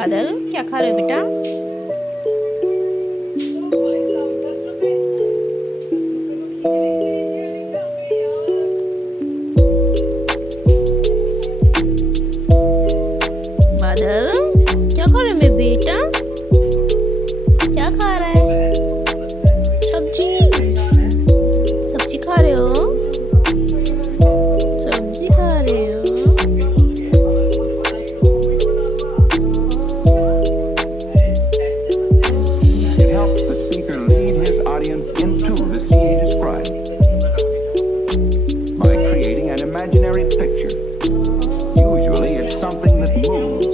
बादल, क्या खा रहे हो बेटा? बादल, क्या खा रहे हो मेरे बेटा? क्या खा रहा है? सब्जी। सब्जी खा रहे हो? सब्जी खा रहे हो? It helps the speaker lead his audience into the scene he described by creating an imaginary picture. Usually, it's something that moves.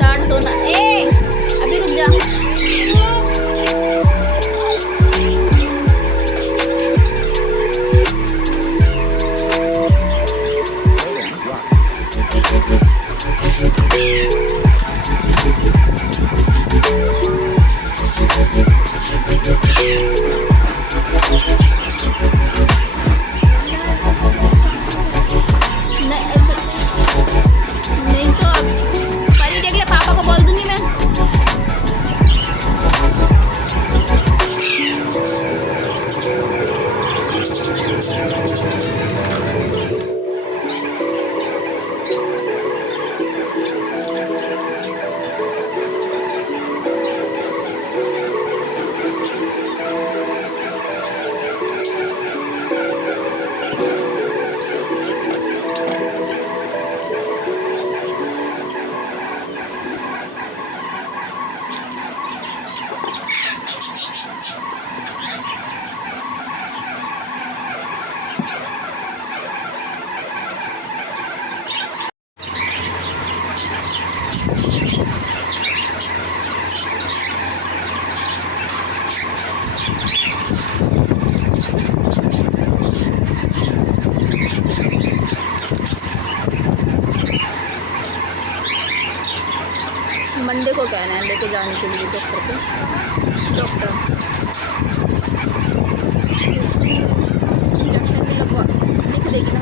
डांट दो ना, अभी रुक जा। नहीं तो अब परी देख ले, पापा को बोल दूंगी मैं। मंडे को कहना है लेके जाने के लिए डॉक्टर को। डॉक्टर इंजेक्शन भी लगवा लिख देगी ना।